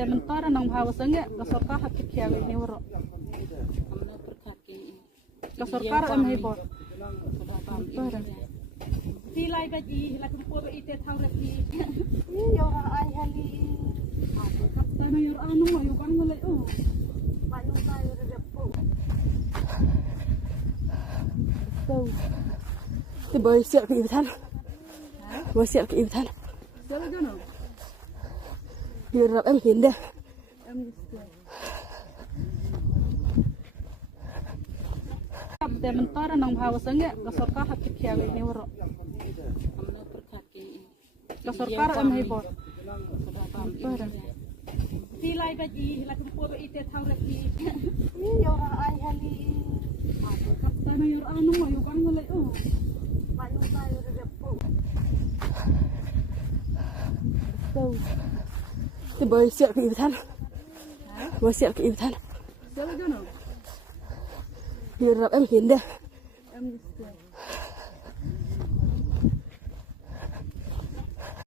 แต่มันต้อนน้องพาวสังเกตกสกาหักเขียวนี่วรกสกาอันให้บอดที่ไล่ไปจีไล่คุณปู่ไปอีเตท่าเลยที่นี่ยอร์ไอฮันนี่กับตานยอร์อานุมาอยู่บ้านเลยบ้านใต้ระดับปู่thì bơi sẹo kỹ thân bơi sẹo kỹ thân đi gặp em hiến đâyแต่มันต้อนน้องพาวสังเกตกสกาหักเขียวนี่วรกสกาอันให้บอดที่ไล่ไปจีไล่คุณปู่ไปอีเตท่าเลยที่นี่ยอร์ไอฮันนี่กับตานยอร์อานุมาอยู่บ้านเลยบ้านใต้ระดับปู่thì bơi sẹo kỹ thân bơi sẹo kỹ thân đi gặp em hiến đây